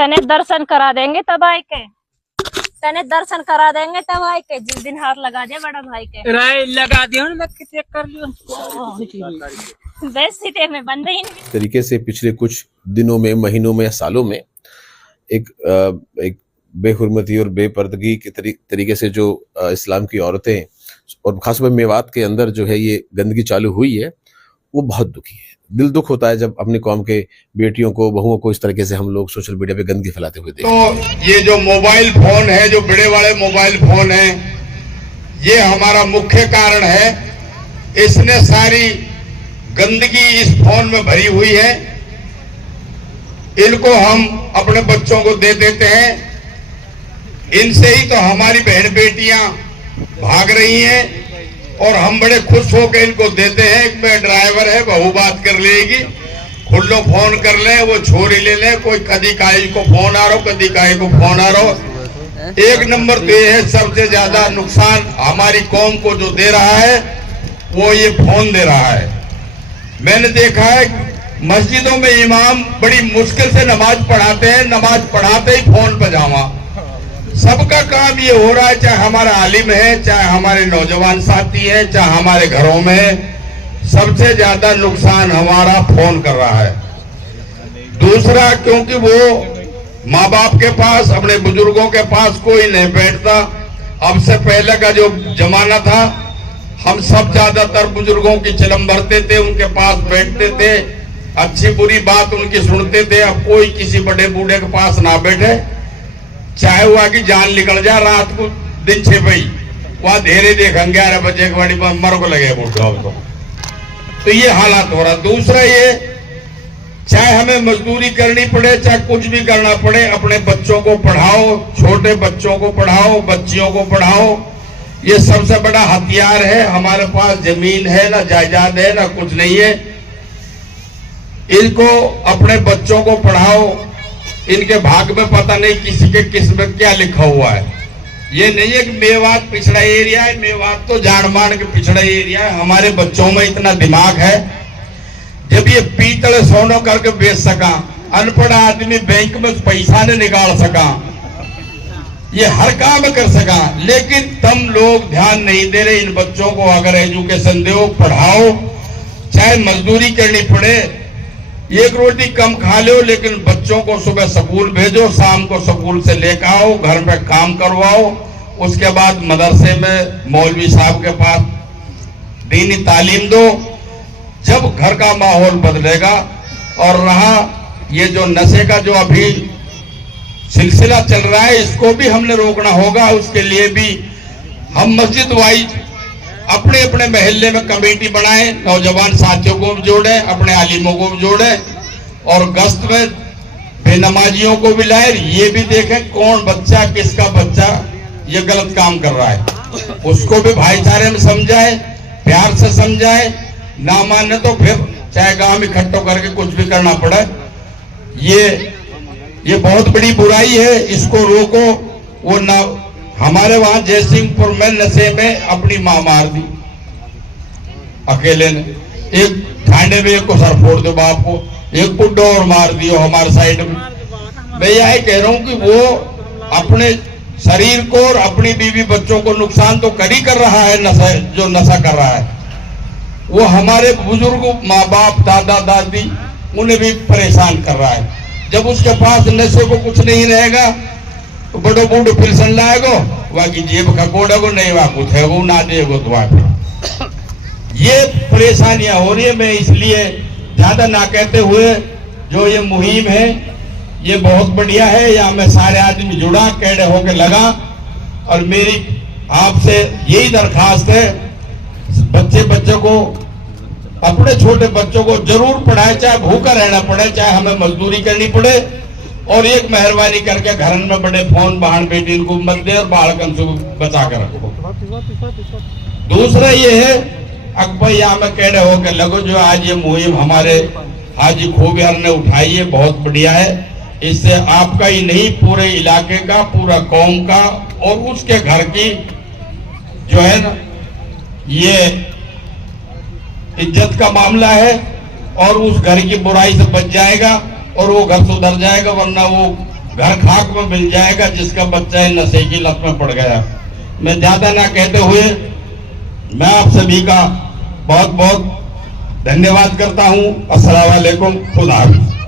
तने दर्शन करा देंगे तब आए के, तने दर्शन करा देंगे तब आए के, जिस दिन हाथ लगा दिया बड़ा भाई के राय लगा दियो ना, चेक कर लियो बेस सीटे में बंद ही नहीं। तरीके से पिछले कुछ दिनों में, महीनों में या सालों में एक बेहुरमती और बेपर्दगी के तरीके से जो इस्लाम की औरतें और खासकर मेवात के अंदर जो है ये गंदगी चालू हुई है, वो बहुत दुखी है। दिल दुख होता है जब अपनी कौम के बेटियों को, बहुओं को इस तरीके से हम लोग सोशल मीडिया पे गंदगी फैलाते हुए देखते हैं। तो ये जो मोबाइल फोन है, जो बड़े वाले मोबाइल फोन है, ये हमारा मुख्य कारण है। इसने सारी गंदगी इस फोन में भरी हुई है। इनको हम अपने बच्चों को दे देते हैं। इनसे ही तो हमारी बहन बेटियां भाग रही हैं और हम बड़े खुश होकर इनको देते हैं। एक में ड्राइवर है, बहू बात कर लेगी, खुल्लो फोन कर ले, वो छोरी ले ले, कोई कदी काई को फोन आ रहा, कदी काई को फोन आ रहा। एक नंबर तो ये है, सबसे ज्यादा नुकसान हमारी कौम को जो दे रहा है वो ये फोन दे रहा है। मैंने देखा है मस्जिदों में इमाम बड़ी मुश्किल से नमाज पढ़ाते हैं, नमाज पढ़ाते ही फोन पर जावा। सबका काम ये हो रहा है, चाहे हमारा आलिम है, चाहे हमारे नौजवान साथी है, चाहे हमारे घरों में, सबसे ज्यादा नुकसान हमारा फोन कर रहा है। दूसरा, क्योंकि वो माँ बाप के पास, अपने बुजुर्गों के पास कोई नहीं बैठता। अब से पहले का जो जमाना था, हम सब ज्यादातर बुजुर्गों की चिलम भरते थे, उनके पास बैठते थे, अच्छी बुरी बात उनकी सुनते थे। अब कोई किसी बड़े बूढ़े के पास ना बैठे, चाहे हुआ कि जान निकल जाए, रात को दिन 6 बजे वहां धेरे देखेंगे 11 बजे के बड़ी मर को लगे बूढ़ा तो ये हालात हो रहा। दूसरा ये, चाहे हमें मजदूरी करनी पड़े, चाहे कुछ भी करना पड़े, अपने बच्चों को पढ़ाओ, छोटे बच्चों को पढ़ाओ, बच्चियों को पढ़ाओ। ये सबसे बड़ा हथियार है। हमारे पास जमीन है ना, जायदाद है ना, कुछ नहीं है। इनको अपने बच्चों को पढ़ाओ। इनके भाग में पता नहीं किसी के किस्मत क्या लिखा हुआ है। ये नहीं है कि मेवात पिछड़ा एरिया है, मेवात तो जान मान के पिछड़ा एरिया है। हमारे बच्चों में इतना दिमाग है, जब ये पीतल सोना करके बेच सका, अनपढ़ आदमी बैंक में पैसा नहीं निकाल सका, ये हर काम कर सका, लेकिन तुम लोग ध्यान नहीं दे रहे इन बच्चों को। अगर एजुकेशन दो, पढ़ाओ, चाहे मजदूरी करनी पड़े, एक रोटी कम खा लो, लेकिन बच्चों को सुबह स्कूल भेजो, शाम को स्कूल से लेकर आओ, घर पे काम करवाओ, उसके बाद मदरसे में मौलवी साहब के पास दीनी तालीम दो। जब घर का माहौल बदलेगा। और रहा ये जो नशे का जो अभी सिलसिला चल रहा है, इसको भी हमने रोकना होगा। उसके लिए भी हम मस्जिद वाइज अपने अपने महल्ले में कमेटी बनाए, नौजवान साथियों को भी जोड़े, अपने आलिमों को भी जोड़े, और गश्त में बेनमाजियों को भी लाए। ये भी देखें कौन बच्चा, किसका बच्चा ये गलत काम कर रहा है, उसको भी भाईचारे में समझाए, प्यार से समझाए। ना माने तो फिर चाहे गांव इकट्ठो करके कुछ भी करना पड़े। ये बहुत बड़ी बुराई है, इसको रोको। वो ना, हमारे वहां जयसिंहपुर में नशे में अपनी मां मार दी अकेले ने। एक ठाणे में एक को सर फोड़ दो बाप को, एक को डोर मार दियो हमारे साइड में। मैं यही कह रहा हूं कि वो अपने शरीर को और अपनी बीवी बच्चों को नुकसान तो कर रहा है। नशा जो नशा कर रहा है, वो हमारे बुजुर्ग, माँ बाप, दादा दादी, उन्हें भी परेशान कर रहा है। जब उसके पास नशे को कुछ नहीं रहेगा तो बड़ो बूढ़ो पिलसन लाएगो, वहां की जेब खकोड़ेगो, नहीं वहां कुछ है वो ना देगो तो वहां। ये परेशानियां हो रही है। मैं इसलिए ज्यादा ना कहते हुए, जो ये मुहिम है ये बहुत बढ़िया है। यहाँ में सारे आदमी जुड़ा, कैडे होके लगा, और मेरी आपसे यही दरखास्त है, बच्चे को, अपने छोटे बच्चों को जरूर पढ़ाए, चाहे भूखा रहना पड़े, चाहे हमें मजदूरी करनी पड़े। और एक मेहरबानी करके घर में बड़े फोन बहन बेटी इनको मत दे और बालकन से बचा कर रखो। दूसरा ये है, अकबर यहाँ में कैडे होके लगो। जो आज ये मुहिम हमारे हाजी खोबियार ने उठाई है, बहुत बढ़िया है। इससे आपका ही नहीं, पूरे इलाके का, पूरा कौम का और उसके घर की जो है ना, ये इज्जत का मामला है। और उस घर की बुराई से बच जाएगा और वो घर सुधर जाएगा, वरना वो घर खाक में मिल जाएगा जिसका बच्चा नशे की लत में पड़ गया। मैं ज्यादा ना कहते हुए मैं आप सभी का बहुत बहुत धन्यवाद करता हूं। अस्सलाम वालेकुम, खुदा हाफिज।